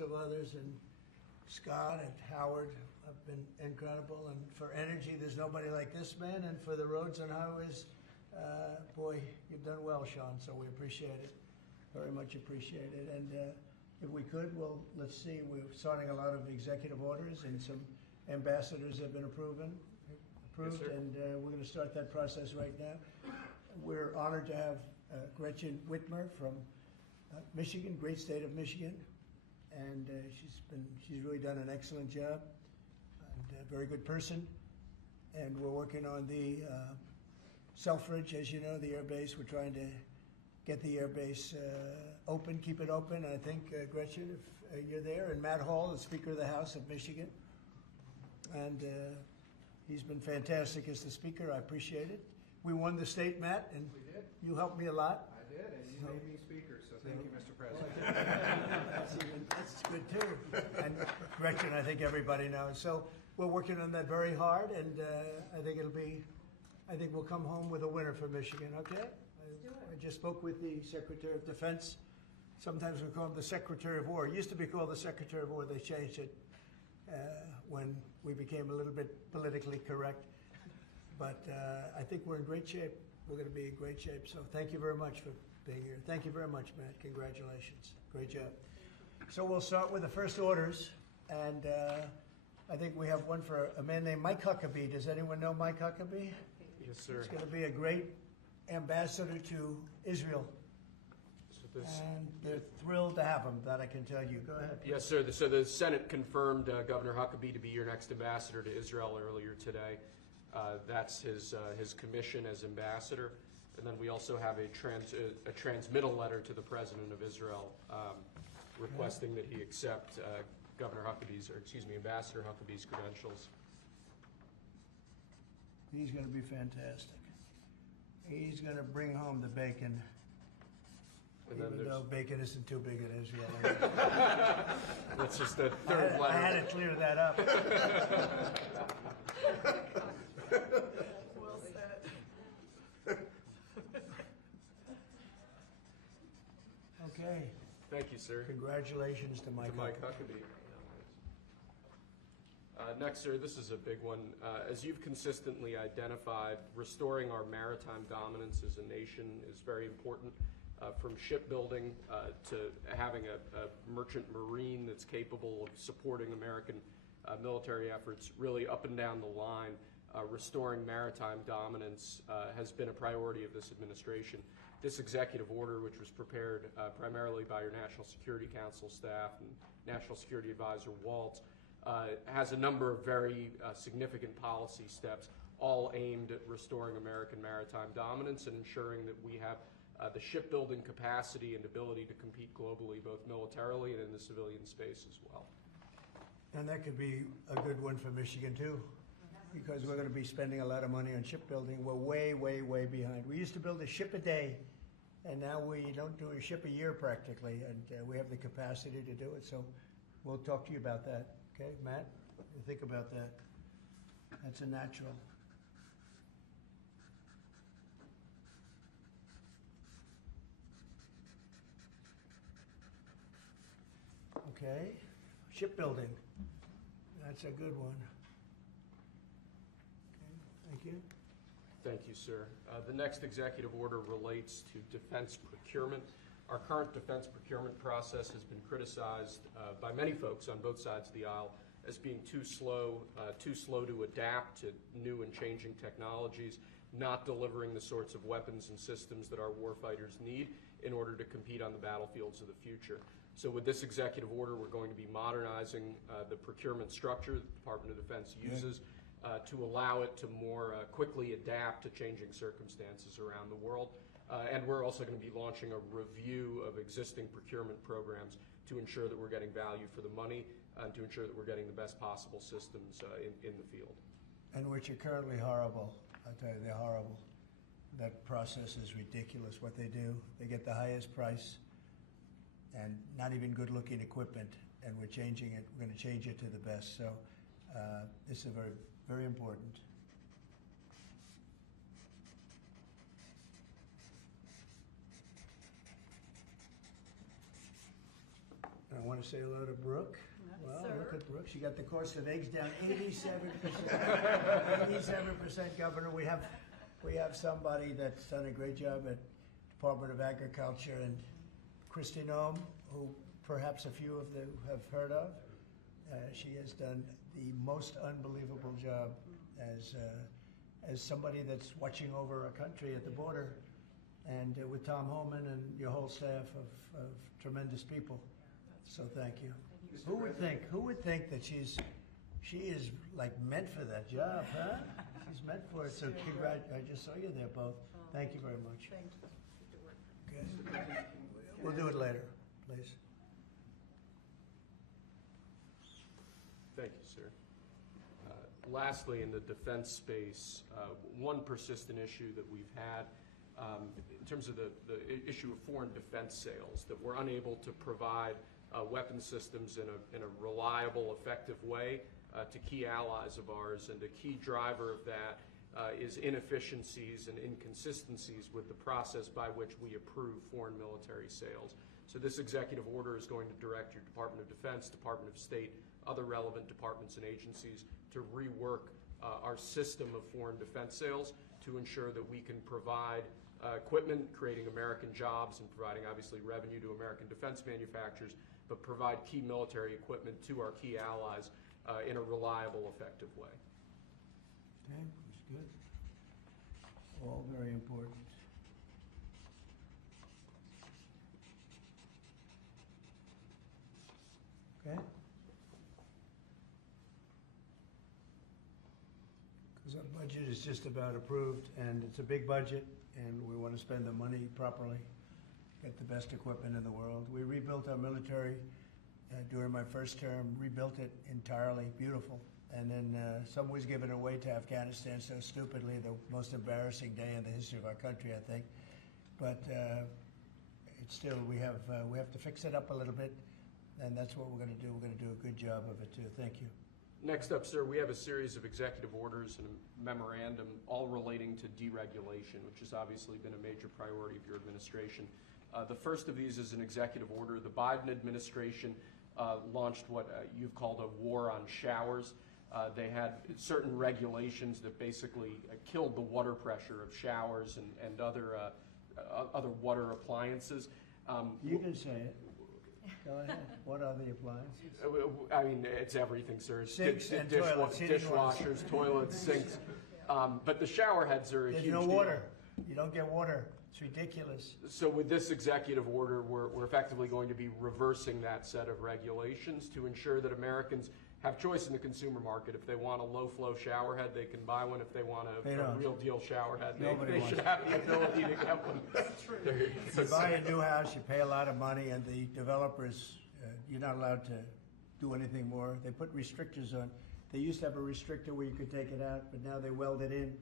lots of others, and Scott and Howard have been incredible. And for energy, there's nobody like this man. And for the roads and highways, boy, you've done well, Sean. So we appreciate it, very much appreciate it. And if we could, well, let's see. We're starting a lot of executive orders, and some ambassadors have been approved, Yes, and we're going to start that process right now. We're honored to have Gretchen Whitmer from Michigan, great state of Michigan, and she's really done an excellent job, and a very good person. And we're working on the Selfridge, as you know, the air base. We're trying to get the air base open, keep it open. I think Gretchen, if you're there, and Matt Hall, the Speaker of the House of Michigan, and he's been fantastic as the Speaker. I appreciate it. We won the state, Matt, and We did. you helped me a lot. I did, and you made me speaker, so thank you, Mr. President. That's good too. And Gretchen, I think everybody knows. So we're working on that very hard, and I think we'll come home with a winner for Michigan. Okay? I just spoke with the Secretary of Defense. Sometimes we call him the Secretary of War. It used to be called the Secretary of War. They changed it when we became a little bit politically correct. But I think we're in great shape. We're going to be in great shape. So thank you very much for being here. Thank you very much, Matt. Congratulations. Great job. So we'll start with the first orders. And I think we have one for a man named Mike Huckabee. Does anyone know Mike Huckabee? Yes, sir. He's going to be a great ambassador to Israel. And they're thrilled to have him, that I can tell you. Go ahead. Yes, sir. So the Senate confirmed Governor Huckabee to be your next ambassador to Israel earlier today. That's his commission as ambassador. And then we also have a transmittal letter to the President of Israel requesting that he accept Ambassador Huckabee's credentials. He's going to be fantastic. He's going to bring home the bacon. And Even though bacon isn't too big in Israel. That's just the third letter. I had to clear that up. Well said. Okay. Thank you, sir. Congratulations to Mike. To Mike Huckabee. Next, sir, this is a big one. As you've consistently identified, restoring our maritime dominance as a nation is very important. From shipbuilding to having a merchant marine that's capable of supporting American military efforts, really up and down the line, restoring maritime dominance has been a priority of this administration. This executive order, which was prepared primarily by your National Security Council staff and National Security Advisor Waltz, has a number of very significant policy steps, all aimed at restoring American maritime dominance and ensuring that we have the shipbuilding capacity and ability to compete globally, both militarily and in the civilian space as well. And that could be a good one for Michigan, too, because we're going to be spending a lot of money on shipbuilding. We're way, way, way behind. We used to build a ship a day, and now we don't do a ship a year practically, and we have the capacity to do it. So we'll talk to you about that. Okay, Matt? What do you think about that? That's a natural. Okay, shipbuilding. That's a good one. Okay, thank you. Thank you, sir. The next executive order relates to defense procurement. Our current defense procurement process has been criticized by many folks on both sides of the aisle as being too slow to adapt to new and changing technologies, not delivering the sorts of weapons and systems that our warfighters need in order to compete on the battlefields of the future. So with this executive order, we're going to be modernizing the procurement structure that the Department of Defense uses to allow it to more quickly adapt to changing circumstances around the world. And we're also going to be launching a review of existing procurement programs to ensure that we're getting value for the money and to ensure that we're getting the best possible systems in the field. And which are currently horrible. I tell you, they're horrible. That process is ridiculous, what they do. They get the highest price and not even good-looking equipment, and we're changing it. We're going to change it to the best. So this is very, very important. I want to say hello to Brooke. Well, sir. look at Brooke. She got the cost of eggs down 87%. 87% governor. We have somebody that's done a great job at Department of Agriculture, and Christy Noem, who perhaps a few of you have heard of. She has done the most unbelievable job as somebody that's watching over our country at the border, and with Tom Holman and your whole staff of tremendous people. So thank you. Who would think that she is like meant for that job, huh? She's meant for it. So I just saw you there both. Thank you very much. Thank you. Good. We'll do it later, please. Thank you, sir. Lastly, in the defense space, one persistent issue that we've had in terms of the issue of foreign defense sales, that we're unable to provide weapon systems in a reliable, effective way to key allies of ours, and a key driver of that is inefficiencies and inconsistencies with the process by which we approve foreign military sales. So this executive order is going to direct your Department of Defense, Department of State, other relevant departments and agencies to rework our system of foreign defense sales to ensure that we can provide equipment, creating American jobs and providing obviously revenue to American defense manufacturers, but provide key military equipment to our key allies in a reliable, effective way. Okay, that's good. All very important. Okay? Because our budget is just about approved, and it's a big budget, and we want to spend the money properly, get the best equipment in the world. We rebuilt our military during my first term, rebuilt it entirely, beautiful. And then some was given away to Afghanistan so stupidly, the most embarrassing day in the history of our country, I think. But it's still, we have to fix it up a little bit, and that's what we're going to do. We're going to do a good job of it too. Thank you. Next up, sir, we have a series of executive orders and a memorandum all relating to deregulation, which has obviously been a major priority of your administration. The first of these is an executive order. The Biden administration launched what you've called a war on showers. They had certain regulations that basically killed the water pressure of showers and other water appliances. You can say it. Go ahead. What are the appliances? I mean, it's everything, sir. It's Sinks and toilets, dishwashers, toilets, sinks. But the shower heads are a There's huge no deal. water. You don't get water. It's ridiculous. So with this executive order, we're effectively going to be reversing that set of regulations to ensure that Americans have choice in the consumer market. If they want a low-flow shower head, they can buy one. If they want a real deal shower head, they should have the ability to get one. That's true. You buy a new house, you pay a lot of money, and the developers, you're not allowed to do anything more. They put restrictors on. They used to have a restrictor where you could take it out, but now they weld it in.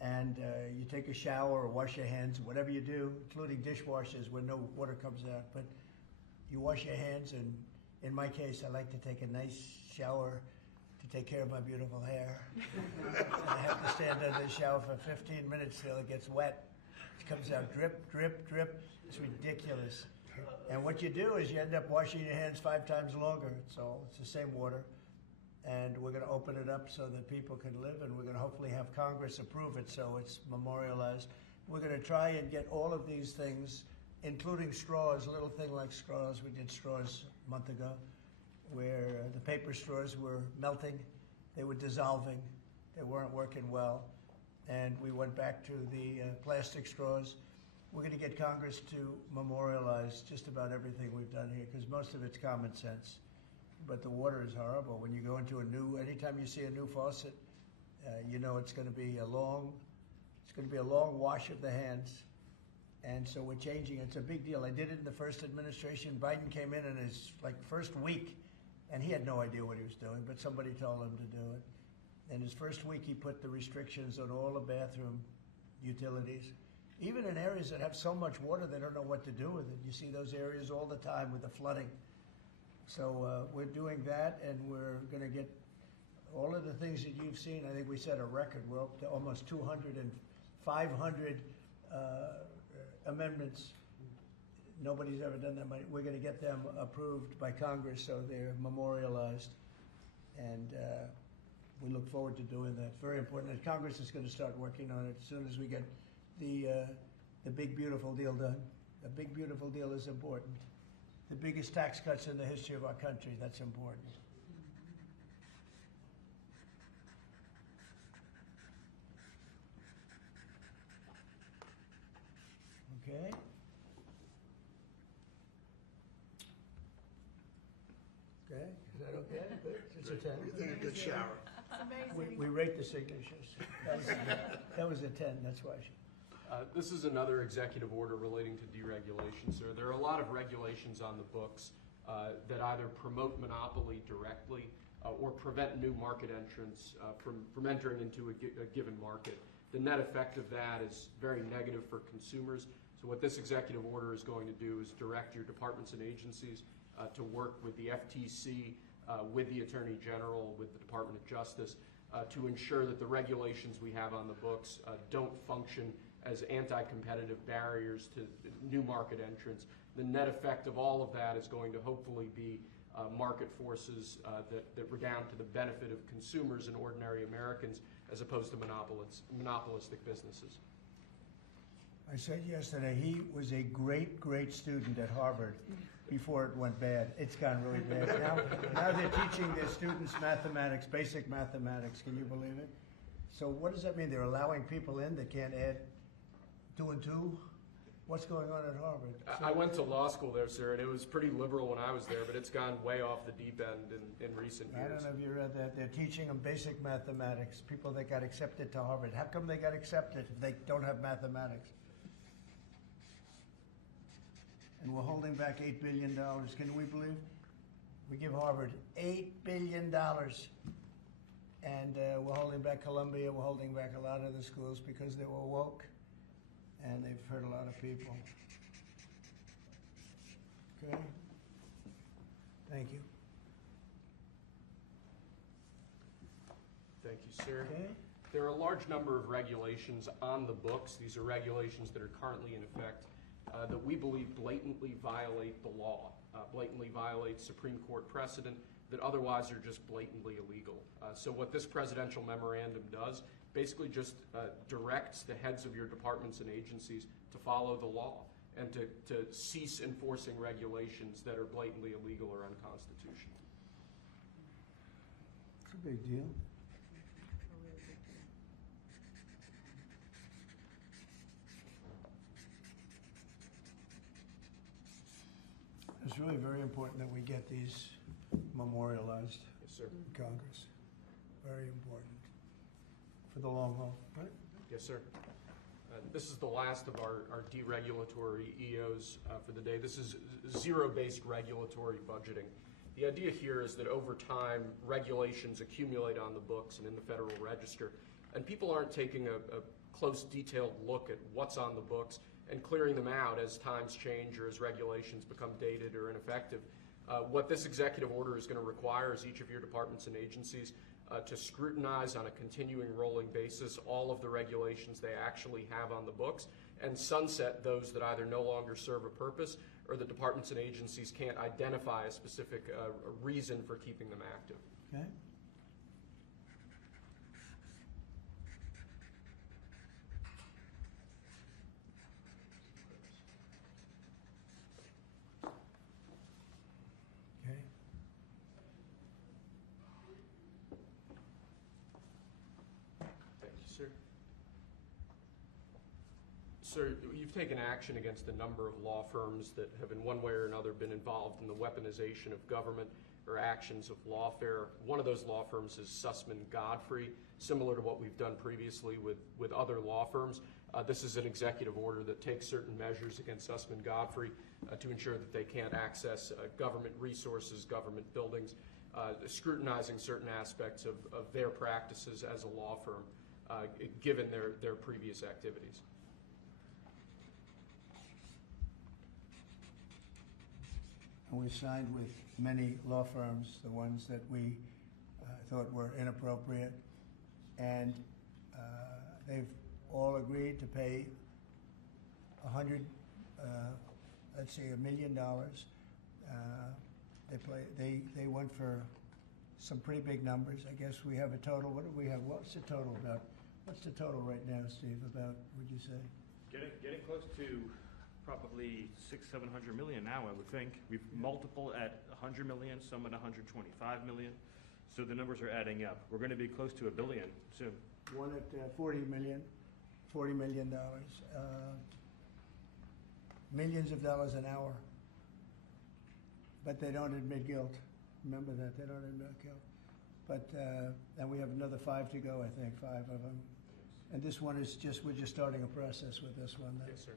And you take a shower or wash your hands, whatever you do, including dishwashers where no water comes out. But you wash your hands, and in my case, I like to take a nice shower to take care of my beautiful hair. And I have to stand under the shower for 15 minutes till it gets wet. It comes out drip, drip, drip. It's ridiculous. And what you do is you end up washing your hands 5 times longer. So it's the same water. And we're going to open it up so that people can live, and we're going to hopefully have Congress approve it so it's memorialized. We're going to try and get all of these things, including straws, a little thing like straws. We did straws a month ago, where the paper straws were melting. They were dissolving. They weren't working well. And we went back to the plastic straws. We're going to get Congress to memorialize just about everything we've done here, because most of it's common sense. But the water is horrible. When you go into anytime you see a new faucet, you know it's going to be a long wash of the hands. And so we're changing. It's a big deal. I did it in the first administration. Biden came in his first week, and he had no idea what he was doing, but somebody told him to do it. In his first week, he put the restrictions on all the bathroom utilities. Even in areas that have so much water, they don't know what to do with it. You see those areas all the time with the flooding. So we're doing that, and we're going to get all of the things that you've seen. I think we set a record. We're up to almost 200 and 500 amendments nobody's ever done that. We're going to get them approved by Congress, so they're memorialized. And we look forward to doing that. It's very important. And Congress is going to start working on it as soon as we get the big, beautiful deal done. The big, beautiful deal is important. The biggest tax cuts in the history of our country, that's important. Okay. Okay, is that okay? Good. It's a 10. Take a good shower. We rate the signatures. That was a 10, that's why. This is another executive order relating to deregulation, sir. There are a lot of regulations on the books that either promote monopoly directly or prevent new market entrants from entering into a given market. The net effect of that is very negative for consumers. So what this executive order is going to do is direct your departments and agencies to work with the FTC, with the Attorney General, with the Department of Justice, to ensure that the regulations we have on the books don't function as anti-competitive barriers to new market entrants. The net effect of all of that is going to hopefully be market forces that redound to the benefit of consumers and ordinary Americans as opposed to monopolistic businesses. I said yesterday, he was a great, great student at Harvard before it went bad. It's gone really bad. Now they're teaching their students mathematics, basic mathematics. Can you believe it? So what does that mean? They're allowing people in that can't add 2 and 2? What's going on at Harvard? I went to law school there, sir, and it was pretty liberal when I was there, but it's gone way off the deep end in recent years. I don't know if you read that. They're teaching them basic mathematics, people that got accepted to Harvard. How come they got accepted if they don't have mathematics? And we're holding back $8 billion. Can we believe? We give Harvard $8 billion. And we're holding back Columbia. We're holding back a lot of the schools because they were woke. And they've hurt a lot of people. Okay? Thank you. Thank you, sir. Okay? There are a large number of regulations on the books. These are regulations that are currently in effect that we believe blatantly violate the law, blatantly violate Supreme Court precedent that otherwise are just blatantly illegal. So what this presidential memorandum does basically just directs the heads of your departments and agencies to follow the law and to cease enforcing regulations that are blatantly illegal or unconstitutional. It's a big deal. It's really very important that we get these memorialized Yes, sir. in Congress. Very important for the long haul, right? Yes, sir. This is the last of our deregulatory EOs for the day. This is zero-based regulatory budgeting. The idea here is that over time, regulations accumulate on the books and in the Federal Register, and people aren't taking a close, detailed look at what's on the books and clearing them out as times change or as regulations become dated or ineffective. What this executive order is going to require is each of your departments and agencies to scrutinize on a continuing rolling basis all of the regulations they actually have on the books and sunset those that either no longer serve a purpose or the departments and agencies can't identify a specific reason for keeping them active. Okay? Okay. Thank you, sir. Sir, you've taken action against a number of law firms that have in one way or another been involved in the weaponization of government or actions of lawfare. One of those law firms is Sussman Godfrey, similar to what we've done previously with other law firms. This is an executive order that takes certain measures against Sussman Godfrey to ensure that they can't access government resources, government buildings, scrutinizing certain aspects of their practices as a law firm, given their previous activities. And we signed with many law firms, the ones that we thought were inappropriate, and they've all agreed to pay let's say $1 million. They went for some pretty big numbers. I guess we have a total, what do we have? What's the total about? What's the total right now, Steve, about, would you say? Getting close to probably 600-700 million now, I would think. We've multiple at 100 million, some at 125 million. So the numbers are adding up. We're going to be close to $1 billion soon. One at $40 million. Millions of dollars an hour. But they don't admit guilt. Remember that, they don't admit guilt. But, and we have another 5 to go, I think, 5 of them. And this one is we're just starting a process with this one. Yes, sir.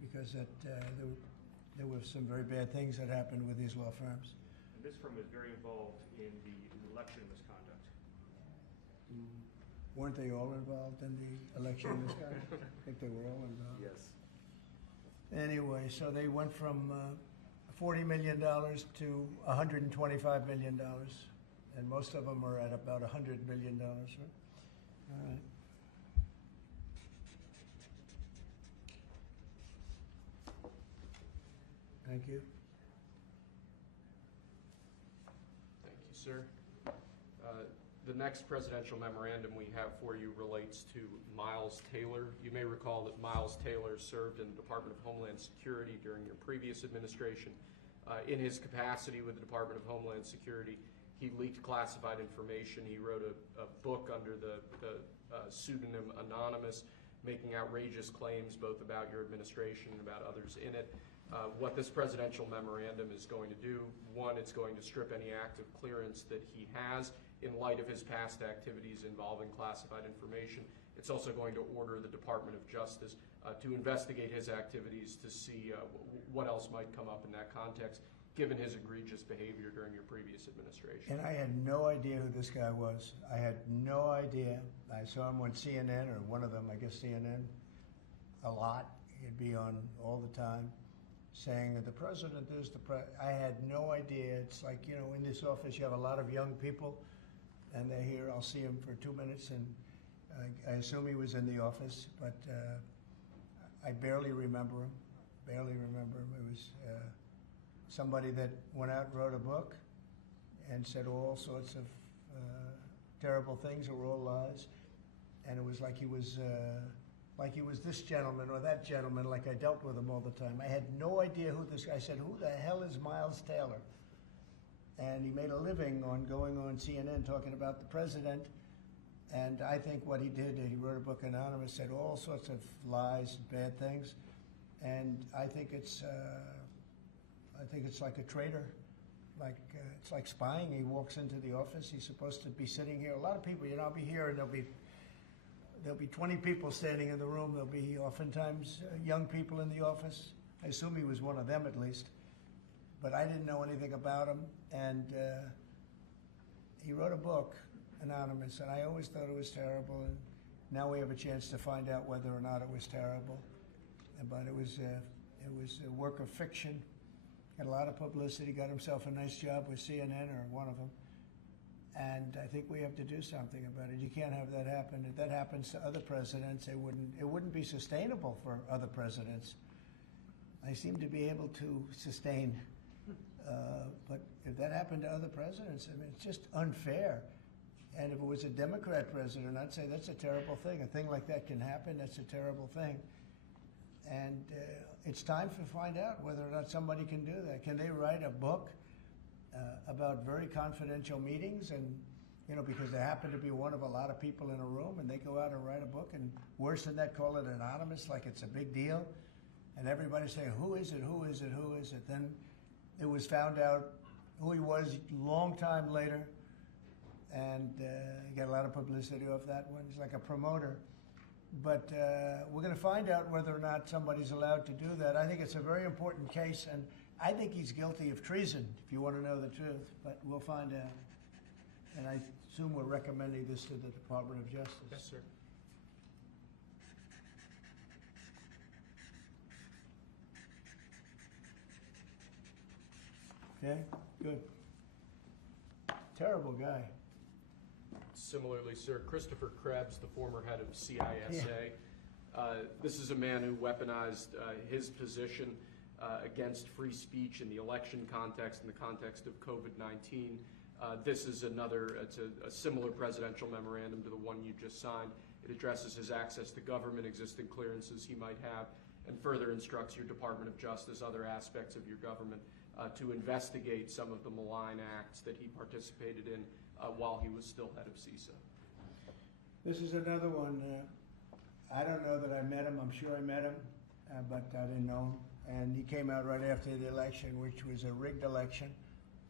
Because there were some very bad things that happened with these law firms. And this firm is very involved in the election misconduct. Weren't they all involved in the election misconduct? I think they were all involved. Yes. Anyway, so they went from $40 million to $125 million. And most of them are at about $100 million, right? All right. Thank you. Thank you, sir. The next presidential memorandum we have for you relates to Miles Taylor. You may recall that Miles Taylor served in the Department of Homeland Security during your previous administration. In his capacity with the Department of Homeland Security, he leaked classified information. He wrote a book under the pseudonym Anonymous, making outrageous claims both about your administration and about others in it. What this presidential memorandum is going to do, one, it's going to strip any active clearance that he has in light of his past activities involving classified information. It's also going to order the Department of Justice to investigate his activities to see what else might come up in that context, given his egregious behavior during your previous administration. And I had no idea who this guy was. I had no idea. I saw him on CNN, or one of them, I guess CNN, a lot. He'd be on all the time saying that the president is the president. I had no idea. It's like, you know, in this office you have a lot of young people, and they're here. I'll see him for 2 minutes, and I assume he was in the office, but I barely remember him. It was somebody that went out and wrote a book and said all sorts of terrible things that were all lies, and it was like he was this gentleman or that gentleman, like I dealt with him all the time. I had no idea who this guy. I said, who the hell is Miles Taylor? And he made a living on going on CNN talking about the president. And I think what he did, he wrote a book, Anonymous, said all sorts of lies, bad things. And I think it's like a traitor. It's like spying. He walks into the office. He's supposed to be sitting here. A lot of people, you know, I'll be here and there'll be 20 people standing in the room. There'll be oftentimes young people in the office. I assume he was one of them at least. But I didn't know anything about him. And he wrote a book, Anonymous, and I always thought it was terrible. And now we have a chance to find out whether or not it was terrible. But it was a work of fiction. Got a lot of publicity. Got himself a nice job with CNN, or one of them. And I think we have to do something about it. You can't have that happen. If that happens to other presidents, it wouldn't be sustainable for other presidents. They seem to be able to sustain. But if that happened to other presidents, I mean, it's just unfair. And if it was a Democrat president, I'd say that's a terrible thing. A thing like that can happen. That's a terrible thing. And it's time to find out whether or not somebody can do that. Can they write a book about very confidential meetings, and, you know, because they happen to be one of a lot of people in a room, and they go out and write a book, and worse than that, call it anonymous, like it's a big deal, and everybody say, who is it? Then it was found out who he was a long time later, and he got a lot of publicity off that one. He's like a promoter. But we're going to find out whether or not somebody's allowed to do that. I think it's a very important case, and I think he's guilty of treason, if you want to know the truth, but we'll find out. And I assume we're recommending this to the Department of Justice. Yes, sir. Okay, good. Terrible guy. Similarly, sir, Christopher Krebs, the former head of CISA. This is a man who weaponized his position against free speech in the election context, in the context of COVID-19. This is it's a similar presidential memorandum to the one you just signed. It addresses his access to government, existing clearances he might have, and further instructs your Department of Justice, other aspects of your government, to investigate some of the malign acts that he participated in while he was still head of CISA. This is another one. I don't know that I met him. I'm sure I met him, but I didn't know him. And he came out right after the election, which was a rigged election,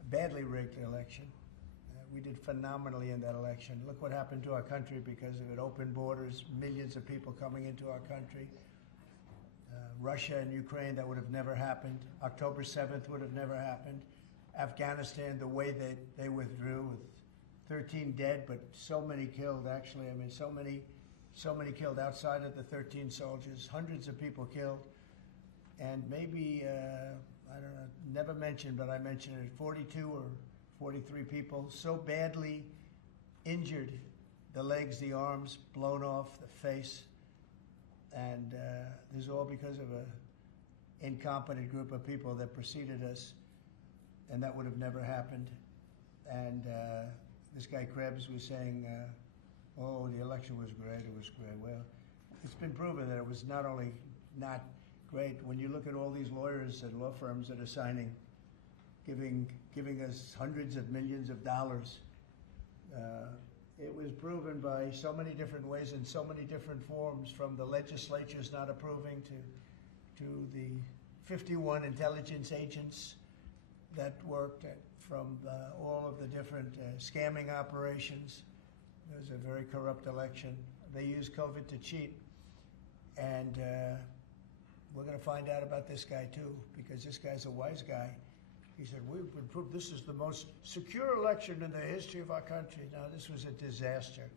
a badly rigged election. We did phenomenally in that election. Look what happened to our country because of it. Open borders, millions of people coming into our country. Russia and Ukraine, that would have never happened. October 7th would have never happened. Afghanistan, the way that they withdrew with 13 dead, but so many killed, actually. I mean, so many killed outside of the 13 soldiers, hundreds of people killed. And maybe, I don't know, never mentioned, but I mentioned it, 42 or 43 people so badly injured, the legs, the arms, blown off, the face. And this is all because of an incompetent group of people that preceded us, and that would have never happened. And this guy Krebs was saying, oh, the election was great, it was great. Well, it's been proven that it was not only not great. When you look at all these lawyers and law firms that are signing, giving us hundreds of millions of dollars, it was proven by so many different ways in so many different forms, from the legislatures not approving to the 51 intelligence agents that worked from all of the different scamming operations. It was a very corrupt election. They used COVID to cheat. And we're going to find out about this guy too, because this guy's a wise guy. He said, we've been proved this is the most secure election in the history of our country. Now, this was a disaster.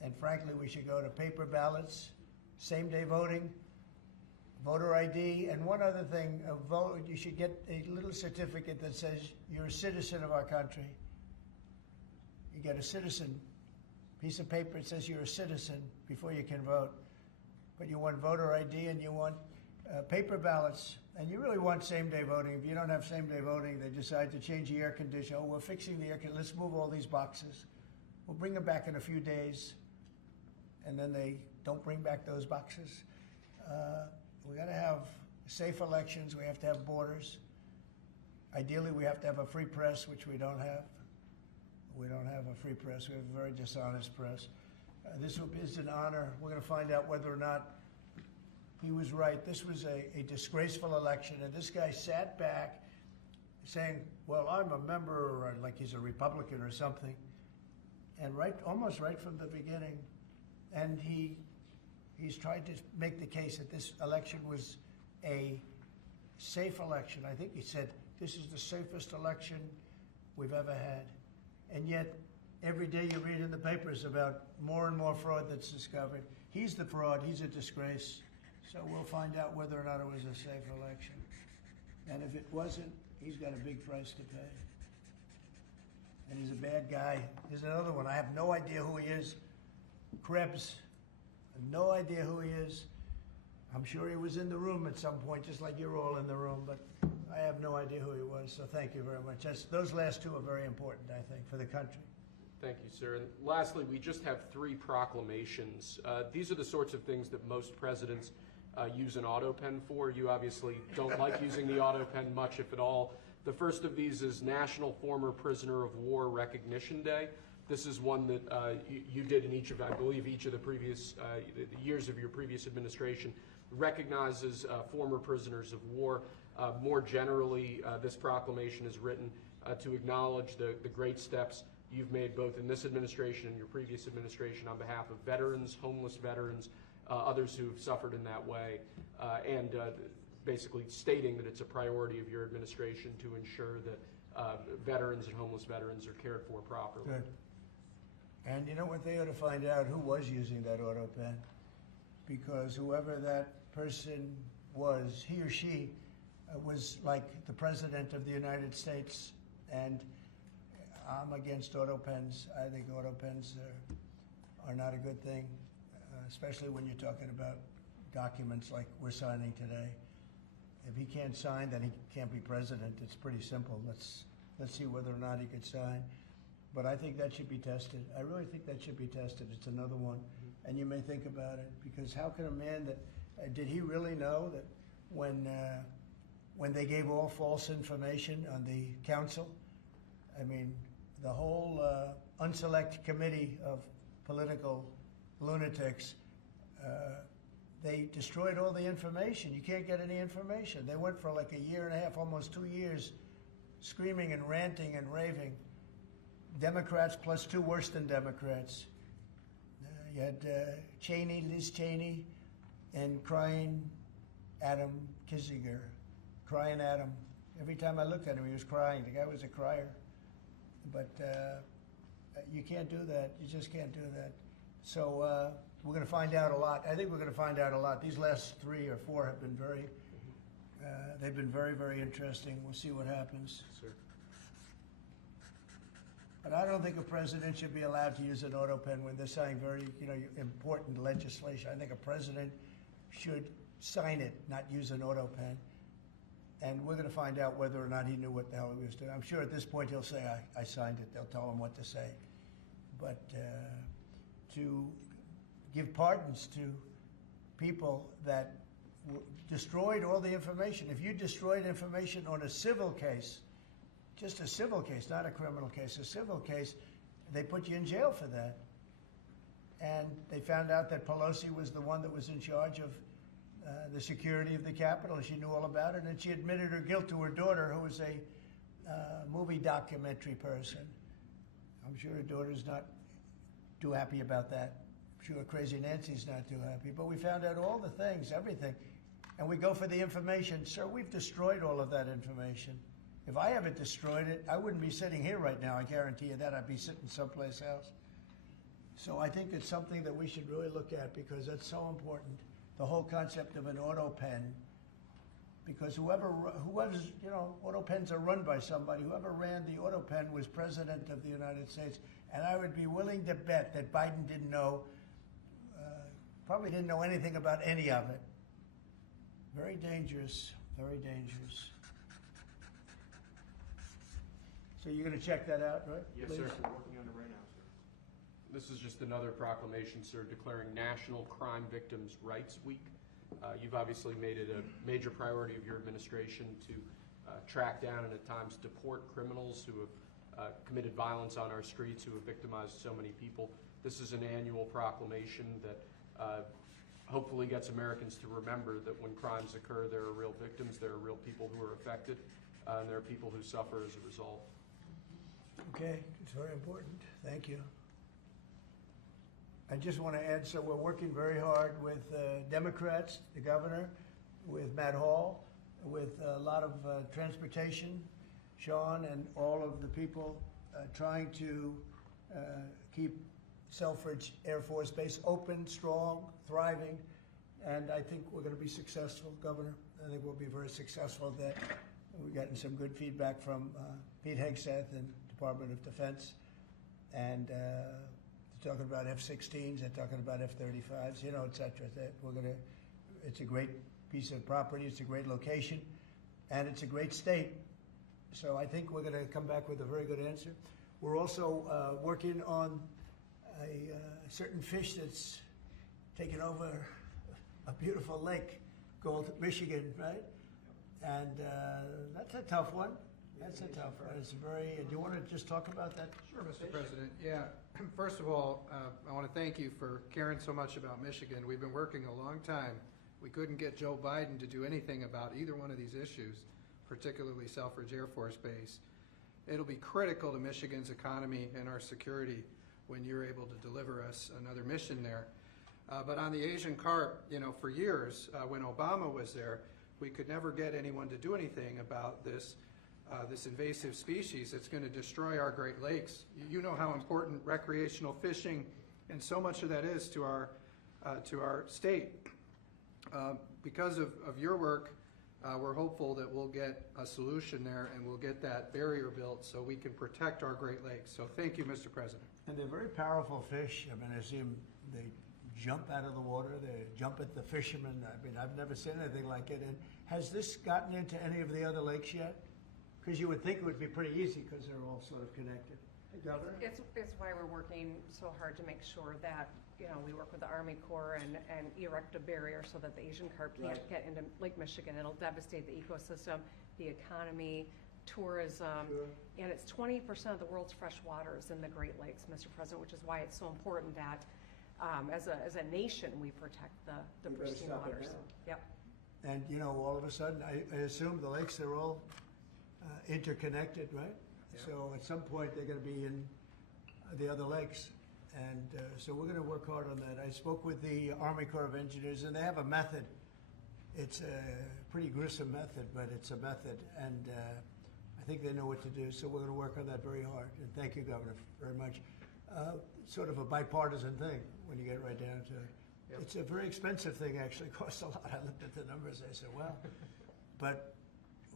And frankly, we should go to paper ballots, same-day voting, voter ID, and one other thing, you should get a little certificate that says you're a citizen of our country. You get a citizen piece of paper that says you're a citizen before you can vote. But you want voter ID and you want paper ballots, and you really want same-day voting. If you don't have same-day voting, they decide to change the air conditioner. Oh, we're fixing the air conditioner. Let's move all these boxes. We'll bring them back in a few days, and then they don't bring back those boxes. We got to have safe elections. We have to have borders. Ideally, we have to have a free press, which we don't have. We don't have a free press. We have a very dishonest press. This is an honor. We're going to find out whether or not he was right. This was a disgraceful election, and this guy sat back saying, well, I'm a member, like he's a Republican or something, and almost right from the beginning. And he's tried to make the case that this election was a safe election. I think he said, this is the safest election we've ever had. And yet, every day you read in the papers about more and more fraud that's discovered. He's the fraud. He's a disgrace. So we'll find out whether or not it was a safe election. And if it wasn't, he's got a big price to pay. And he's a bad guy. There's another one. I have no idea who he is. Krebs. I have no idea who he is. I'm sure he was in the room at some point, just like you're all in the room, but I have no idea who he was. So thank you very much. Those last two are very important, I think, for the country. Thank you, sir. And lastly, we just have 3 proclamations. These are the sorts of things that most presidents use an auto pen for. You obviously don't like using the auto pen much, if at all. The first of these is National Former Prisoner of War Recognition Day. This is one that you did in each of, I believe, each of the previous years of your previous administration. Recognizes former prisoners of war. More generally, this proclamation is written to acknowledge the great steps you've made both in this administration and your previous administration on behalf of veterans, homeless veterans, others who have suffered in that way, and basically stating that it's a priority of your administration to ensure that veterans and homeless veterans are cared for properly. Good. And you know what, they ought to find out who was using that auto pen, because whoever that person was, he or she was like the President of the United States, and I'm against auto pens. I think auto pens are not a good thing, especially when you're talking about documents like we're signing today. If he can't sign, then he can't be president. It's pretty simple. Let's see whether or not he could sign. But I think that should be tested. I really think that should be tested. It's another one. And you may think about it, because how can a man that, did he really know that when they gave all false information on the council, I mean, the whole unselect committee of political lunatics, they destroyed all the information. You can't get any information. They went for like a year and a half, almost 2 years, screaming and ranting and raving. Democrats plus two worse than Democrats. You had Liz Cheney, and crying Adam Kinzinger. Crying Adam. Every time I looked at him, he was crying. The guy was a crier. But you can't do that. You just can't do that. So we're going to find out a lot. I think we're going to find out a lot. These last 3 or 4 have been they've been very, very interesting. We'll see what happens. Sir. But I don't think a president should be allowed to use an auto pen when they're signing very, important legislation. I think a president should sign it, not use an auto pen. And we're going to find out whether or not he knew what the hell he was doing. I'm sure at this point he'll say, I signed it. They'll tell him what to say. But to give pardons to people that destroyed all the information. If you destroyed information on a civil case, just a civil case, not a criminal case, a civil case, they put you in jail for that. And they found out that Pelosi was the one that was in charge of the security of the Capitol, and she knew all about it, and she admitted her guilt to her daughter, who was a movie documentary person. I'm sure her daughter's not too happy about that. I'm sure Crazy Nancy's not too happy. But we found out all the things, everything. And we go for the information. Sir, we've destroyed all of that information. If I haven't destroyed it, I wouldn't be sitting here right now. I guarantee you that. I'd be sitting someplace else. So I think it's something that we should really look at, because that's so important. The whole concept of an auto pen, because whoever's, auto pens are run by somebody. Whoever ran the auto pen was president of the United States. And I would be willing to bet that Biden didn't know, probably didn't know anything about any of it. Very dangerous, very dangerous. So you're going to check that out, right? Yes, please? sir. We're working on it right now, sir. This is just another proclamation, sir, declaring National Crime Victims' Rights Week. You've obviously made it a major priority of your administration to track down and at times deport criminals who have committed violence on our streets, who have victimized so many people. This is an annual proclamation that hopefully gets Americans to remember that when crimes occur, there are real victims, there are real people who are affected, and there are people who suffer as a result. Okay, it's very important. Thank you. I just want to add, so we're working very hard with Democrats, the governor, with Matt Hall, with a lot of transportation, Sean, and all of the people trying to keep Selfridge Air Force Base open, strong, thriving, and I think we're going to be successful, Governor. I think we'll be very successful at that. We've gotten some good feedback from Pete Hegseth and Department of Defense, and they're talking about F-16s, they're talking about F-35s, et cetera. It's a great piece of property, it's a great location, and it's a great state. So I think we're going to come back with a very good answer. We're also working on a certain fish that's taken over a beautiful lake called Michigan, right? And that's a tough one. That's a tough one. It's very. Do you want to just talk about that? Sure, Mr. President. Yeah. First of all, I want to thank you for caring so much about Michigan. We've been working a long time. We couldn't get Joe Biden to do anything about either one of these issues, particularly Selfridge Air Force Base. It'll be critical to Michigan's economy and our security when you're able to deliver us another mission there. But on the Asian carp, for years, when Obama was there, we could never get anyone to do anything about this invasive species that's going to destroy our Great Lakes. You know how important recreational fishing and so much of that is to our state. Because of your work, we're hopeful that we'll get a solution there and we'll get that barrier built so we can protect our Great Lakes. So thank you, Mr. President. And they're very powerful fish. I mean, I see them, they jump out of the water. They jump at the fishermen. I mean, I've never seen anything like it. And has this gotten into any of the other lakes yet? Because you would think it would be pretty easy because they're all sort of connected. Hey, Governor? It's why we're working so hard to make sure that, we work with the Army Corps and erect a barrier so that the Asian carp can't Right. get into Lake Michigan. It'll devastate the ecosystem, the economy, tourism. Sure. And it's 20% of the world's fresh waters in the Great Lakes, Mr. President, which is why it's so important that as a nation, we protect the We better pristine stop it waters. now. Yep. And, all of a sudden, I assume the lakes are all interconnected, right? Yeah. So at some point, they're going to be in the other lakes. And so we're going to work hard on that. I spoke with the Army Corps of Engineers, and they have a method. It's a pretty gruesome method, but it's a method. And I think they know what to do. So we're going to work on that very hard. And thank you, Governor, very much. Sort of a bipartisan thing when you get right down to it. Yep. It's a very expensive thing, actually. It costs a lot. I looked at the numbers. I said, well, but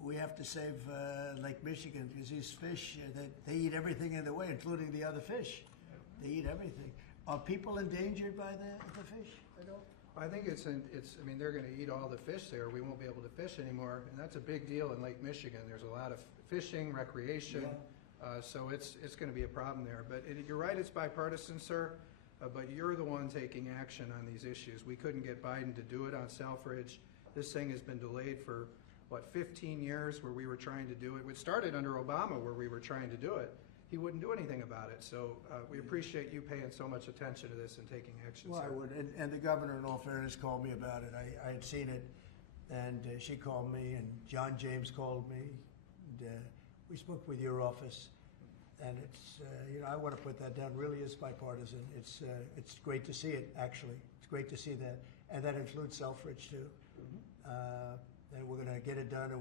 we have to save Lake Michigan because these fish, they eat everything in the way, including the other fish. They eat everything. Are people endangered by the fish? I think they're gonna eat all the fish there. We won't be able to fish anymore, and that's a big deal in Lake Michigan. There's a lot of fishing, recreation, so it's gonna be a problem there. But you're right, it's bipartisan, sir, but you're the one taking action on these issues. We couldn't get Biden to do it on Selfridge. This thing has been delayed for, 15 years where we were trying to do it. It started under Obama where we were trying to do it. He wouldn't do anything about it. So we appreciate you paying so much attention to this and taking action, Well, sir. I would. And the governor, in all fairness, called me about it. I had seen it, and she called me, and John James called me. And, we spoke with your office, and it's, I want to put that down. Really is bipartisan. It's great to see it, actually. It's great to see that. And that includes Selfridge, too. And we're going to get it done, and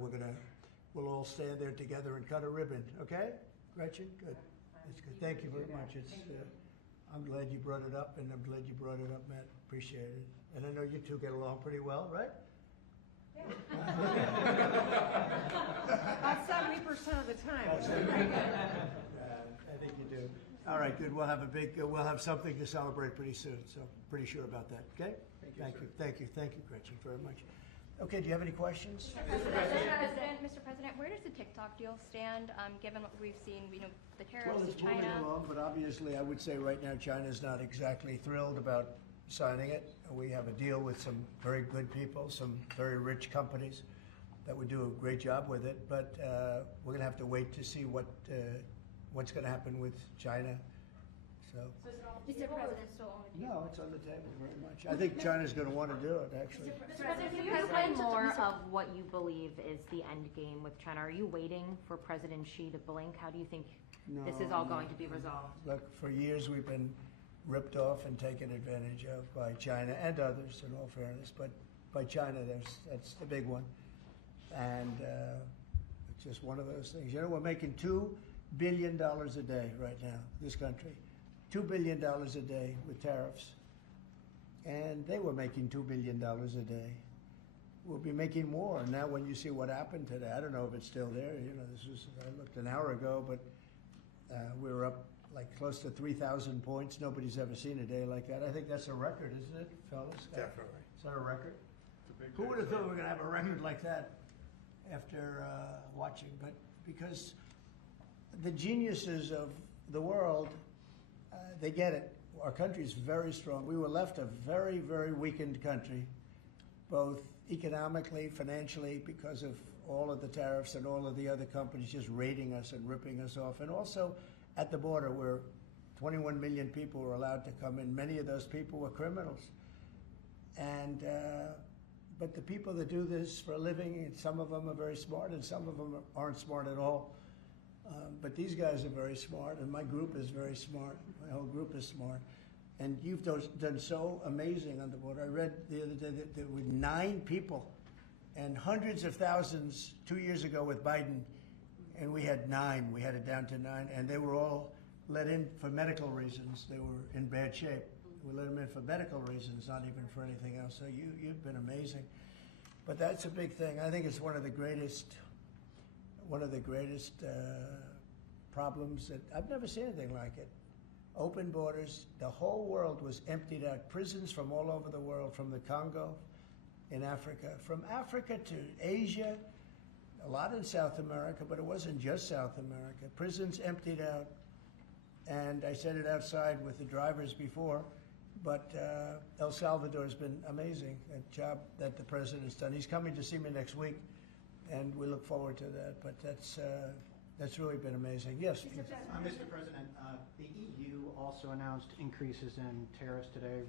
we'll all stand there together and cut a ribbon, okay? Gretchen, good. That's good. Thank you very much. It's, I'm glad you brought it up, and I'm glad you brought it up, Matt. Appreciate it. And I know you two get along pretty well, right? About 70% of the time. That's Very it. good. I think you do. All right, good. We'll have something to celebrate pretty soon, so pretty sure about that, okay? Thank you, Gretchen, very much. Okay, do you have any questions? Mr. President, where does the TikTok deal stand, given what we've seen, the tariffs Well, to it's moving China? along, but obviously I would say right now China's not exactly thrilled about signing it. We have a deal with some very good people, some very rich companies that would do a great job with it, but we're going to have to wait to see what's going to happen with China. So, Mr. President, still on the table. no, it's on the table very much. I think China's going to want to do it, actually. Mr. President, Can you explain more of what you believe is the end game with China? Are you waiting for President Xi to blink? How do you think this is all going to be resolved? Look, for years we've been ripped off and taken advantage of by China and others, in all fairness, but by China, that's the big one. And it's just one of those things. We're making $2 billion a day right now, this country. $2 billion a day with tariffs. And they were making $2 billion a day. We'll be making more. Now when you see what happened today, I don't know if it's still there. I looked an hour ago, but we were up like close to 3,000 points. Nobody's ever seen a day like that. I think that's a record, isn't it, fellas? Definitely. Is that a record? Who would have thought we were going to have a record like that after watching? But because the geniuses of the world, they get it. Our country is very strong. We were left a very, very weakened country, both economically, financially, because of all of the tariffs and all of the other companies just raiding us and ripping us off. And also at the border where 21 million people were allowed to come in. Many of those people were criminals. And but the people that do this for a living, and some of them are very smart and some of them aren't smart at all. But these guys are very smart, and my group is very smart. My whole group is smart. And you've done so amazing on the border. I read the other day that there were 9 people and hundreds of thousands 2 years ago with Biden, and we had 9. We had it down to 9, and they were all let in for medical reasons. They were in bad shape. We let them in for medical reasons, not even for anything else. So you've been amazing. But that's a big thing. I think it's one of the greatest problems that I've never seen anything like it. open borders. The whole world was emptied out. Prisons from all over the world, from the Congo, in Africa, from Africa to Asia, a lot in South America, but it wasn't just South America. Prisons emptied out, and I said it outside with the drivers before, but El Salvador has been amazing, a job that the president's done. He's coming to see me next week, and we look forward to that, but that's really been amazing. Yes? Mr. President, the EU also announced increases in tariffs today.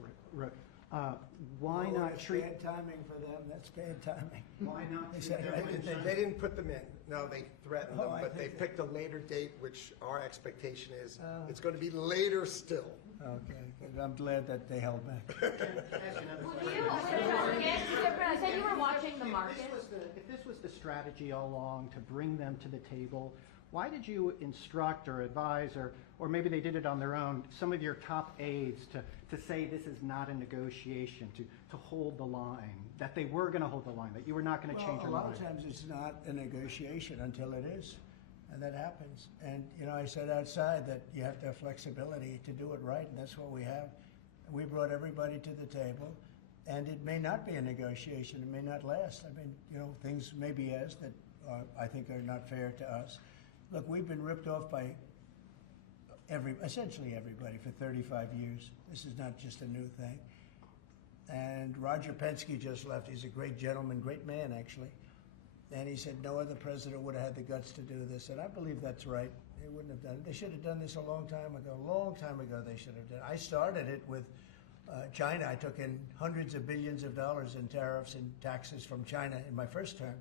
Why Oh, not that's treat? bad timing for them. That's bad timing. Why not They treat said it them right in in China? They didn't put them in. No, they threatened Oh, them, I but they think picked a later date, which our expectation is Oh. it's going to be later still. Okay, I'm glad that they held back. You, Mr. President, you said you were watching the market. If this was the strategy all along to bring them to the table, why did you instruct or advise, or maybe they did it on their own, some of your top aides to say this is not a negotiation, to hold the line, that they were going to hold the line, that you were not going to change Well, a your lot mind? of times it's not a negotiation until it is, and that happens. And, I said outside that you have to have flexibility to do it right, and that's what we have. We brought everybody to the table, and it may not be a negotiation, it may not last. I mean, things may be asked that I think are not fair to us. Look, we've been ripped off by essentially everybody for 35 years. This is not just a new thing. And Roger Penske just left. He's a great gentleman, great man, actually. And he said no other president would have had the guts to do this. And I believe that's right. They wouldn't have done it. They should have done this a long time ago. A long time ago they should have done it. I started it with China. I took in hundreds of billions of dollars in tariffs and taxes from China in my first term.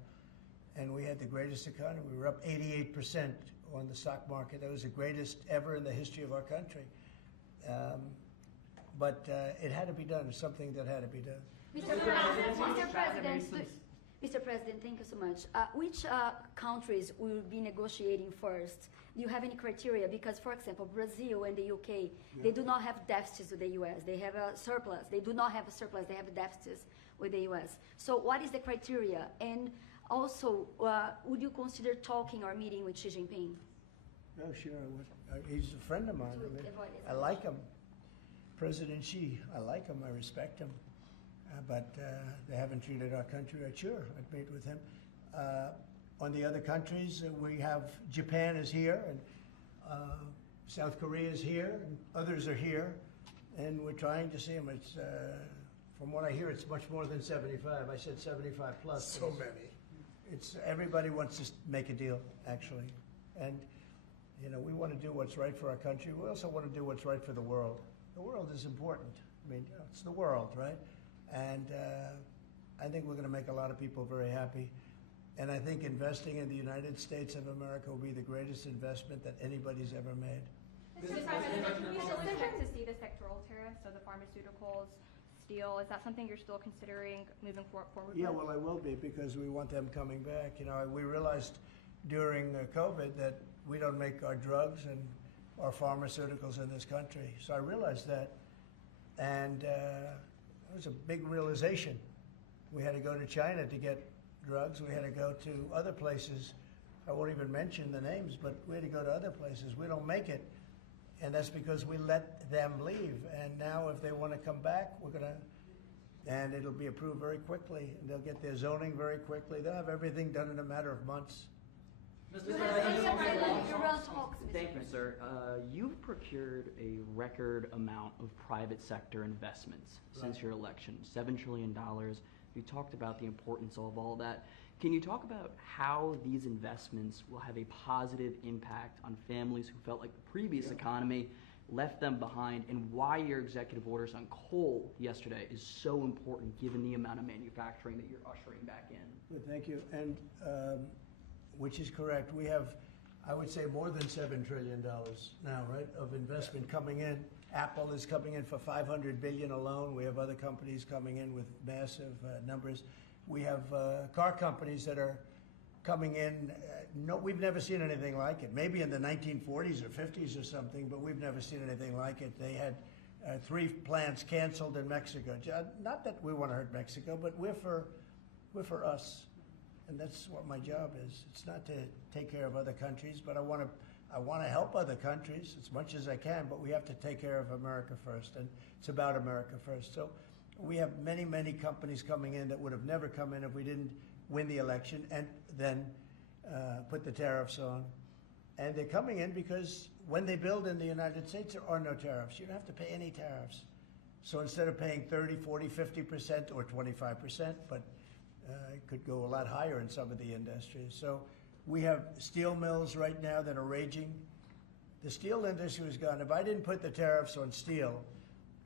And we had the greatest economy. We were up 88% on the stock market. That was the greatest ever in the history of our country. But it had to be done. It's something that had to be done. Mr. President, thank you so much. Which countries will be negotiating first? Do you have any criteria? Because, for example, Brazil and the UK, they do not have deficits with the US. They have a surplus. They do not have a surplus. They have deficits with the US. So what is the criteria? And also, would you consider talking or meeting with Xi Jinping? Oh, sure. I would. He's a friend of mine. I like him. President Xi, I like him. I respect him. But they haven't treated our country right. Sure, I'd meet with him. On the other countries, we have Japan is here, and South Korea is here, and others are here, and we're trying to see them. It's, from what I hear, it's much more than 75. I said 75 plus. So many. It's everybody wants to make a deal, actually, and we want to do what's right for our country. We also want to do what's right for the world. The world is important. I mean, it's the world, right? And I think we're going to make a lot of people very happy. And I think investing in the United States of America will be the greatest investment that anybody's ever made. Mr. President, do you still expect to see the sectoral tariffs, so the pharmaceuticals, steel, is that something you're still considering moving forward with? Yeah, well, I will be, because we want them coming back. We realized during COVID that we don't make our drugs and our pharmaceuticals in this country. So I realized that, and it was a big realization. We had to go to China to get drugs. We had to go to other places. I won't even mention the names, but we had to go to other places. We don't make it, and that's because we let them leave. And now if they want to come back, we're going to, and it'll be approved very quickly. And they'll get their zoning very quickly. They'll have everything done in a matter of months. Thank you, sir. You've procured a record amount of private sector investments since your election, $7 trillion. You talked about the importance of all that. Can you talk about how these investments will have a positive impact on families who felt like the previous economy left them behind, and why your executive orders on coal yesterday is so important given the amount of manufacturing that you're ushering back in? Good, thank you. And which is correct. We have, I would say, more than $7 trillion now, right, of investment coming in. Apple is coming in for $500 billion alone. We have other companies coming in with massive numbers. We have car companies that are coming in. We've never seen anything like it. Maybe in the 1940s or 50s or something, but we've never seen anything like it. They had 3 plants canceled in Mexico. Not that we want to hurt Mexico, but we're for us. And that's what my job is. It's not to take care of other countries, but I want to I want to help other countries as much as I can, but we have to take care of America first, and it's about America first. So we have many, many companies coming in that would have never come in if we didn't win the election and then put the tariffs on. And they're coming in because when they build in the United States, there are no tariffs. You don't have to pay any tariffs. So instead of paying 30, 40, 50% or 25%, but it could go a lot higher in some of the industries. So we have steel mills right now that are raging. The steel industry was gone. If I didn't put the tariffs on steel,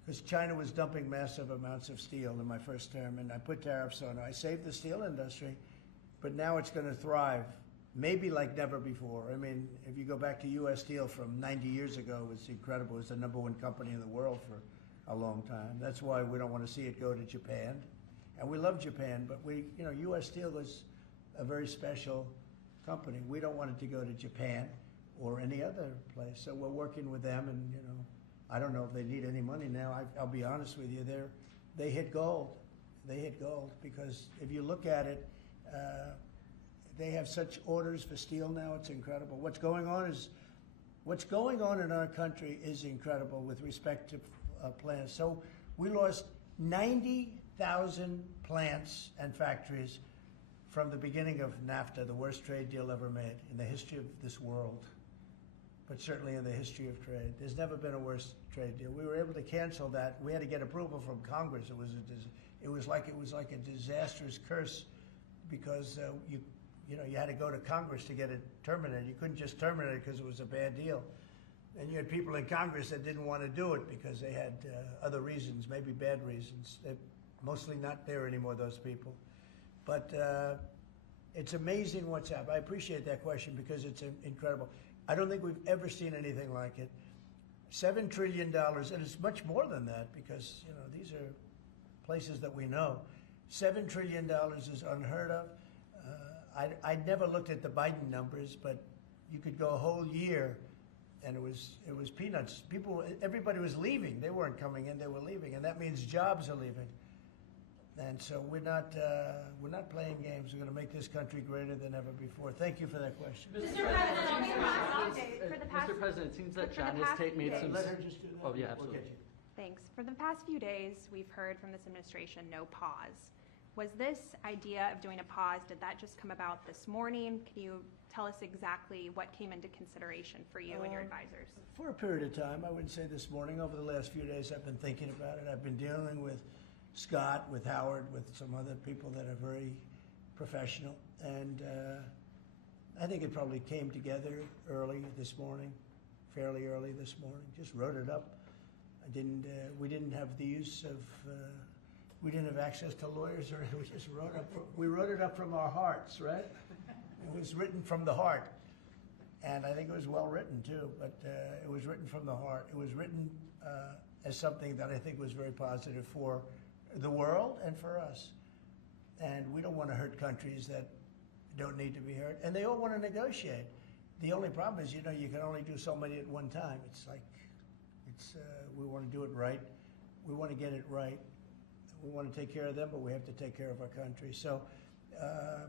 because China was dumping massive amounts of steel in my first term, and I put tariffs on it, I saved the steel industry, but now it's going to thrive, maybe like never before. I mean, if you go back to U.S. Steel from 90 years ago, it was incredible. It was the #1 company in the world for a long time. That's why we don't want to see it go to Japan. And we love Japan, but U.S. Steel was a very special company. We don't want it to go to Japan or any other place. So we're working with them, and I don't know if they need any money now. I'll be honest with you, they hit gold. They hit gold because if you look at it, they have such orders for steel now. It's incredible. What's going on in our country is incredible with respect to plants. So we lost 90,000 plants and factories from the beginning of NAFTA, the worst trade deal ever made in the history of this world, but certainly in the history of trade. There's never been a worse trade deal. We were able to cancel that. We had to get approval from Congress. It was like a disastrous curse because you had to go to Congress to get it terminated. You couldn't just terminate it because it was a bad deal. And you had people in Congress that didn't want to do it because they had other reasons, maybe bad reasons. They're mostly not there anymore, those people. But it's amazing what's happened. I appreciate that question because it's incredible. I don't think we've ever seen anything like it. $7 trillion, and it's much more than that because these are places that we know. $7 trillion is unheard of. I never looked at the Biden numbers, but you could go a whole year, and it was peanuts. Everybody was leaving. They weren't coming in; they were leaving, and that means jobs are leaving. And so we're not playing games. We're going to make this country greater than ever before. Thank you for that question. Mr. President, it seems that China's made some. Let her just do that. Oh, yeah, absolutely. We'll get you. Thanks. For the past few days, we've heard from this administration no pause. Was this idea of doing a pause, did that just come about this morning? Can you tell us exactly what came into consideration for you and your advisors? For a period of time, I wouldn't say this morning. Over the last few days, I've been thinking about it. I've been dealing with Scott, with Howard, with some other people that are very professional. And I think it probably came together early this morning, fairly early this morning. Just wrote it up. We didn't have the use of, we didn't have access to lawyers, or we just we wrote it up from our hearts, right? It was written from the heart. And I think it was well written too, but it was written from the heart. It was written as something that I think was very positive for the world and for us. And we don't want to hurt countries that don't need to be hurt. And they all want to negotiate. The only problem is, you can only do so many at one time. We want to do it right. We want to get it right. We want to take care of them, but we have to take care of our country. So,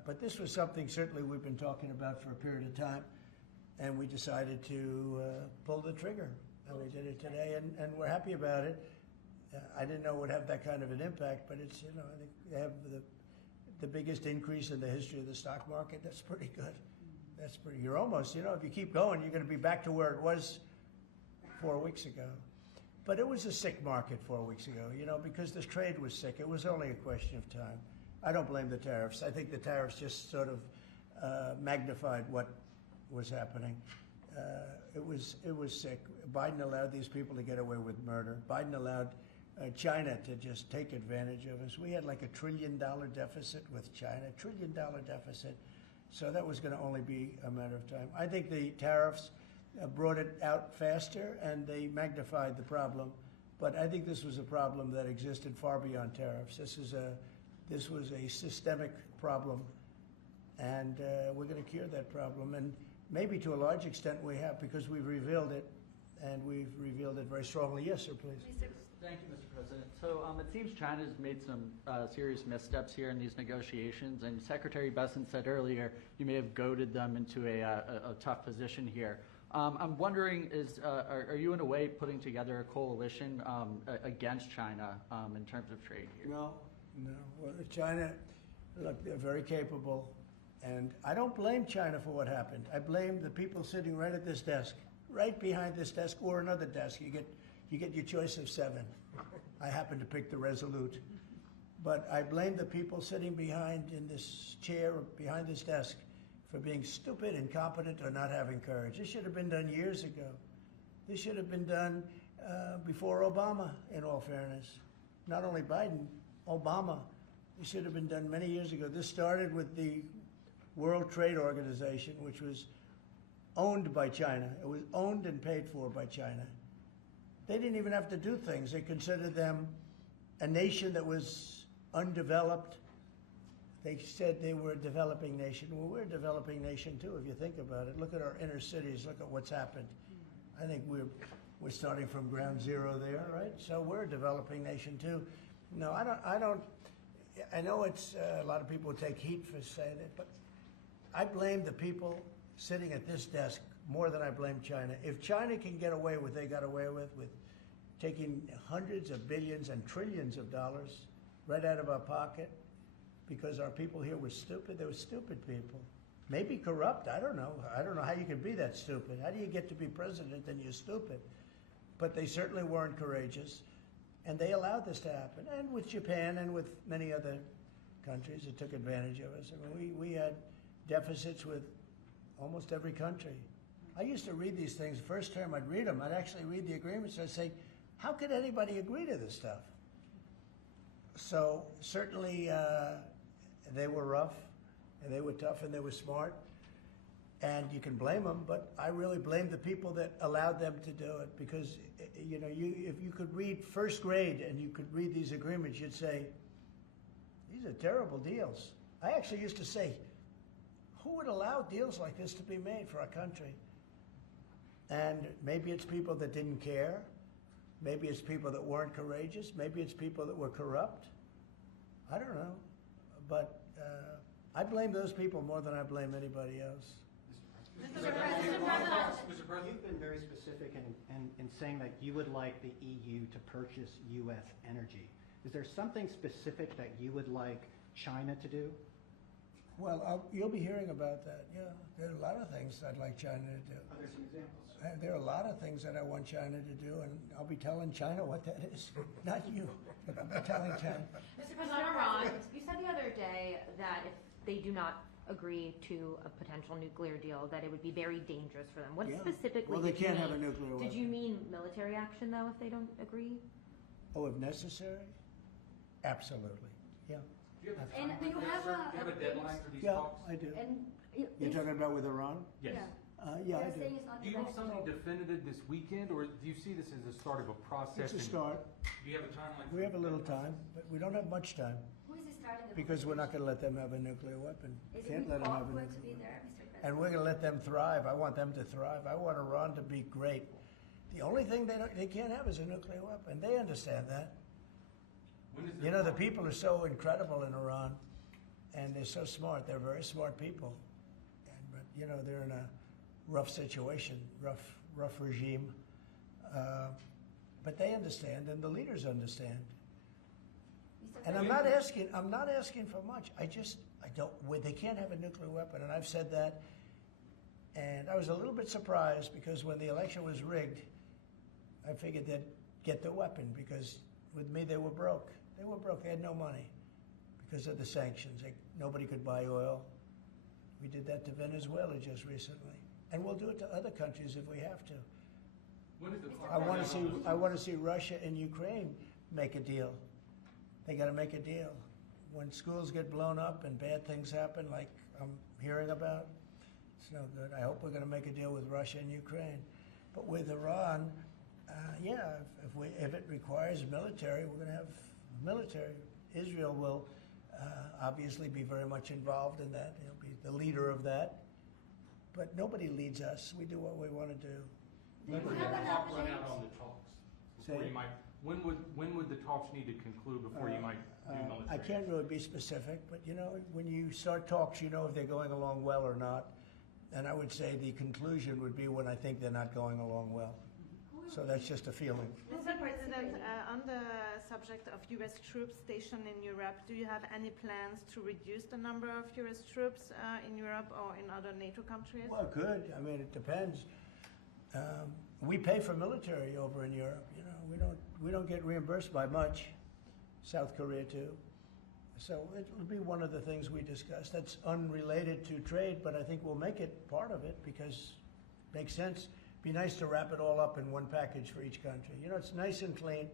but this was something certainly we've been talking about for a period of time, and we decided to pull the trigger. And we did it today, and we're happy about it. I didn't know it would have that kind of an impact, but it's, I think they have the biggest increase in the history of the stock market. That's pretty good. You're almost, if you keep going, you're going to be back to where it was 4 weeks ago. But it was a sick market 4 weeks ago, because this trade was sick. It was only a question of time. I don't blame the tariffs. I think the tariffs just sort of magnified what was happening. It was sick. Biden allowed these people to get away with murder. Biden allowed China to just take advantage of us. We had like $1 trillion deficit with China, $1 trillion deficit. So that was going to only be a matter of time. I think the tariffs brought it out faster, and they magnified the problem. But I think this was a problem that existed far beyond tariffs. This was a systemic problem, and we're going to cure that problem. And maybe to a large extent we have, because we've revealed it, and we've revealed it very strongly. Yes, sir, please. Thank you, Mr. President. So it seems China's made some serious missteps here in these negotiations, and Secretary Bessent said earlier you may have goaded them into a tough position here. I'm wondering, are you in a way putting together a coalition against China in terms of trade here? No. Well, China, look, they're very capable, and I don't blame China for what happened. I blame the people sitting right at this desk, right behind this desk, or another desk. You get your choice of 7. I happen to pick the Resolute. But I blame the people sitting behind in this chair, behind this desk, for being stupid, incompetent, or not having courage. This should have been done years ago. This should have been done before Obama, in all fairness. Not only Biden, Obama. This should have been done many years ago. This started with the World Trade Organization, which was owned by China. It was owned and paid for by China. They didn't even have to do things. They considered them a nation that was undeveloped. They said they were a developing nation. Well, we're a developing nation too, if you think about it. Look at our inner cities. Look at what's happened. I think we're starting from ground zero there, right? So we're a developing nation too. No, I don't. I know it's a lot of people take heat for saying it, but I blame the people sitting at this desk more than I blame China. If China can get away with what they got away with taking hundreds of billions and trillions of dollars right out of our pocket because our people here were stupid. They were stupid people. Maybe corrupt, I don't know. I don't know how you can be that stupid. How do you get to be president and you're stupid? But they certainly weren't courageous, and they allowed this to happen. And with Japan and with many other countries that took advantage of us. I mean, we had deficits with almost every country. I used to read these things. First term, I'd read them. I'd actually read the agreements. I'd say, how could anybody agree to this stuff? So certainly they were rough, and they were tough, and they were smart, and you can blame them, but I really blame the people that allowed them to do it, because you know, if you could read first grade and you could read these agreements, you'd say, these are terrible deals. I actually used to say, who would allow deals like this to be made for our country? And maybe it's people that didn't care. Maybe it's people that weren't courageous. Maybe it's people that were corrupt. I don't know. But I blame those people more than I blame anybody else. Mr. President, you've been very specific in saying that you would like the EU to purchase U.S. energy. Is there something specific that you would like China to do? Well, you'll be hearing about that. Yeah, there are a lot of things I'd like China to do. Are there some examples? There are a lot of things that I want China to do, and I'll be telling China what that is. Not you, but I'll be telling China. Mr. President, Iran, you said the other day that if they do not agree to a potential nuclear deal, that it would be very dangerous for them. What specifically Well, they did you can't mean? have a nuclear weapon. Did you mean military action, though, if they don't agree? Oh, if necessary? Absolutely, yeah. And do you have a deadline for these Yeah, talks? I do. And You're talking about with Iran? Yes. Yeah, I they're do. saying it's not Do you have negotiable. something definitive this weekend, or do you see this as the start of a process? It's a and- start. Do you have a timeline? We have a little time, but we don't have much time, Who is starting the because we're not going to let them have a nuclear weapon. Is Can't it let them have a going nuclear to be weapon. there, Mr. President? And we're going to let them thrive. I want them to thrive. I want Iran to be great. The only thing they can't have is a nuclear weapon. They understand that. When is You know, the people are so incredible in Iran, and they're so smart. They're very smart people. But, you know, they're in a rough situation, rough regime. But they understand, and the leaders understand. And I'm not asking for much. I don't, they can't have a nuclear weapon, and I've said that. And I was a little bit surprised, because when the election was rigged, I figured they'd get the weapon, because with me they were broke. They were broke. They had no money because of the sanctions. Nobody could buy oil. We did that to Venezuela just recently, and we'll do it to other countries if we have to. When is the I want to see Russia and Ukraine make a deal. They got to make a deal. When schools get blown up and bad things happen, like I'm hearing about, it's no good. I hope we're going to make a deal with Russia and Ukraine. But with Iran, if it requires military, we're going to have military. Israel will obviously be very much involved in that. He'll be the leader of that. But nobody leads us. We do what we want to do. Do you When would have the an clock run update? out on the talks? Before Say- you might, when would the talks need to conclude before you might do military? I can't really be specific, but you know, when you start talks, you know if they're going along well or not. And I would say the conclusion would be when I think they're not going along well. So that's just a feeling. Mr. President, on the subject of U.S. troops stationed in Europe, do you have any plans to reduce the number of U.S. troops in Europe or in other NATO countries? Well, good. I mean, it depends. We pay for military over in Europe. You know, we don't get reimbursed by much. South Korea too. So it will be one of the things we discuss. That's unrelated to trade, but I think we'll make it part of it because it makes sense. Be nice to wrap it all up in one package for each country. You know, it's nice and clean,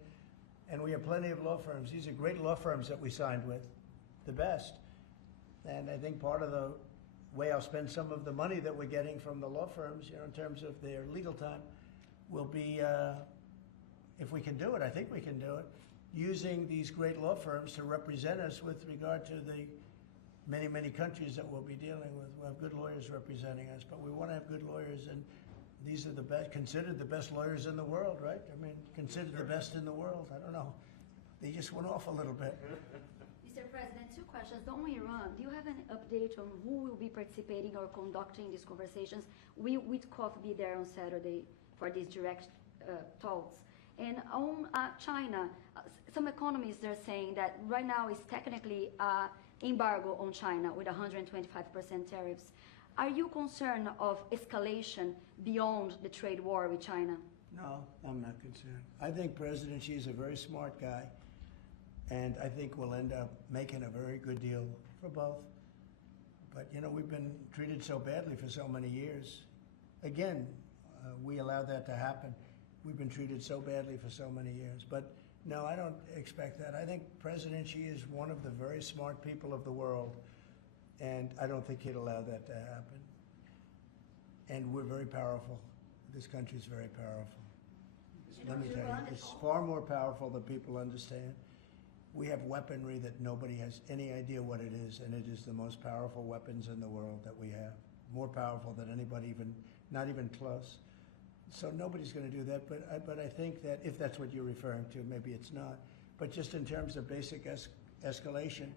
and we have plenty of law firms. These are great law firms that we signed with, the best. And I think part of the way I'll spend some of the money that we're getting from the law firms, you know, in terms of their legal time, will be, if we can do it, I think we can do it, using these great law firms to represent us with regard to the many, many countries that we'll be dealing with. We'll have good lawyers representing us, but we want to have good lawyers, and these are the best, considered the best lawyers in the world, right? I mean, considered the best in the world. I don't know. They just went off a little bit. Mr. President, two questions. On Iran, do you have an update on who will be participating or conducting these conversations? Will Witkoff be there on Saturday for these direct talks? And on China, some economists are saying that right now is technically embargo on China with 125% tariffs. Are you concerned of escalation beyond the trade war with China? No, I'm not concerned. I think President Xi is a very smart guy, and I think we'll end up making a very good deal for both. But, you know, we've been treated so badly for so many years. Again, we allowed that to happen. We've been treated so badly for so many years. But no, I don't expect that. I think President Xi is one of the very smart people of the world, and I don't think he'd allow that to happen. And we're very powerful. This country's very powerful. Let me tell you, it's far more powerful than people understand. We have weaponry that nobody has any idea what it is, and it is the most powerful weapons in the world that we have. More powerful than anybody, not even close. So nobody's going to do that, but I think that if that's what you're referring to, maybe it's not. But just in terms of basic escalation,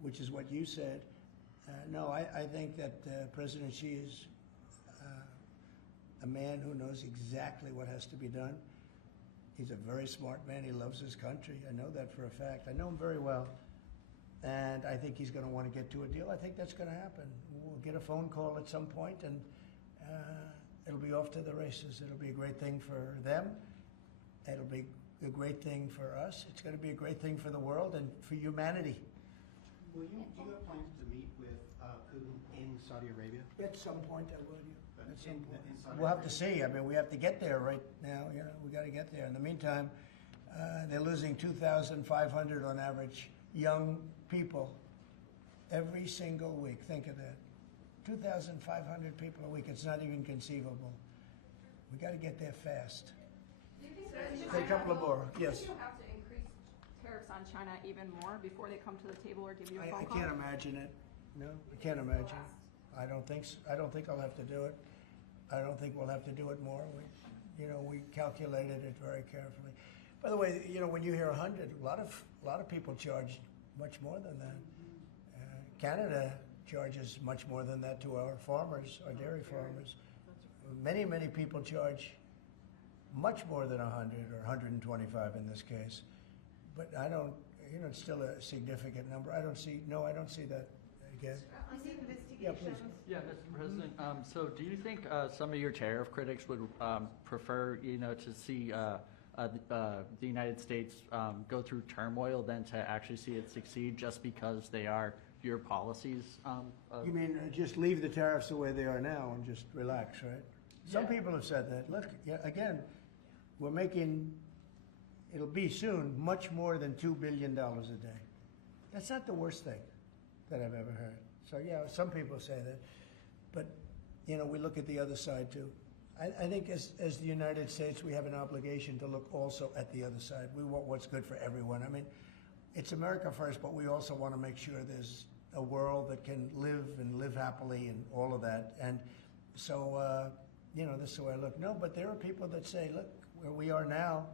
which is what you said, no, I think that President Xi is a man who knows exactly what has to be done. He's a very smart man. He loves his country. I know that for a fact. I know him very well. And I think he's going to want to get to a deal. I think that's going to happen. We'll get a phone call at some point, and it'll be off to the races. It'll be a great thing for them. It'll be a great thing for us. It's going to be a great thing for the world and for humanity. Do you have plans to meet with Putin in Saudi Arabia? At some point, I will. At some point. We'll have to see. I mean, we have to get there right now. You know, we got to get there. In the meantime, they're losing 2,500 on average young people every single week. Think of that. 2,500 people a week. It's not even conceivable. We got to get there fast. Do you think Say a couple of more. Yes. Do you have to increase tariffs on China even more before they come to the table or give you a phone I call? can't imagine it. No, I can't imagine. I don't think so. I don't think I'll have to do it. I don't think we'll have to do it more. We calculated it very carefully. By the way, when you hear 100, a lot of people charge much more than that. Canada charges much more than that to our farmers, our dairy farmers. Many, many people charge much more than 100 or 125 in this case. But I don't, it's still a significant number. I don't see that again. On the investigations. Yeah, please. Yeah, Mr. President. So do you think some of your tariff critics would prefer, to see the United States go through turmoil than to actually see it succeed just because they are your policies? You mean just leave the tariffs the way they are now and just relax, right? Some people have said that. Look, again, we're making, it'll be soon, much more than $2 billion a day. That's not the worst thing that I've ever heard. So yeah, some people say that. But, we look at the other side too. I think as the United States, we have an obligation to look also at the other side. We want what's good for everyone. I mean, it's America first, but we also want to make sure there's a world that can live happily and all of that. And so, this is the way I look. No, but there are people that say, look, where we are now,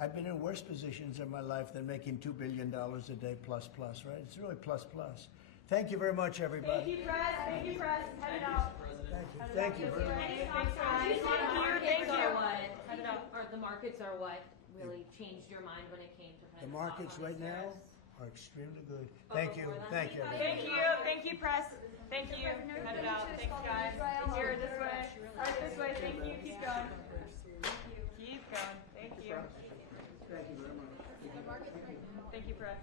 I've been in worse positions in my life than making $2 billion a day plus, right? It's really plus. Thank you very much, everybody. Thank you, press. Thank you, press. Head it out. Thank you. Very much. Thanks, guys. Thank you. Thank you. The markets are what really changed your mind when it came to kind The of markets stop on right these now tariffs? are extremely good. Thank you. before that? Thank you. everybody. Thank you. Thank you, press. Thank you. Head it out. Thanks, guys. Here, this way. All right, this way. Thank you. Keep going. Keep going. Thank you. Thank you very much. Thank you, press.